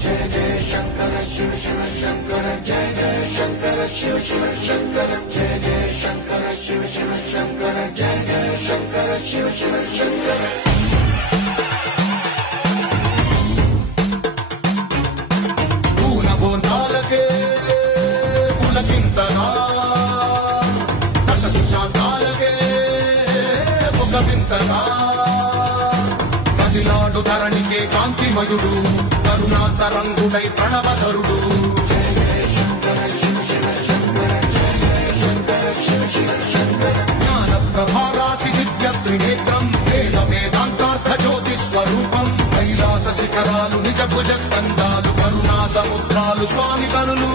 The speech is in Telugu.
जय जय शंकर शिव शिव शंकर जय जय शंकर शिव शिव शंकर जय जय शंकर शिव शिव शंकर जय जय शंकर शिव शिव शंकर పూలబోందాలకే పులకింతగా దశ దిశాంతాలకే ఒక వింతగా కదిలాడు ధరణికే కాంతిమయుడు కరుణాంతరంగుడై ప్రణవధరుడు జయ జయ శంకర శివ శివ శంకర జయ జయ శంకర శివ శివ శంకర జ్ఞాన ప్రభారాసి దివ్య త్రినేత్రం వేద వేదాంతార్థ జ్యోతి స్వరూపం కైలాస శిఖరాలు నిజ భుజ స్కందాలు కరుణా సముద్రాలు స్వామి కనులు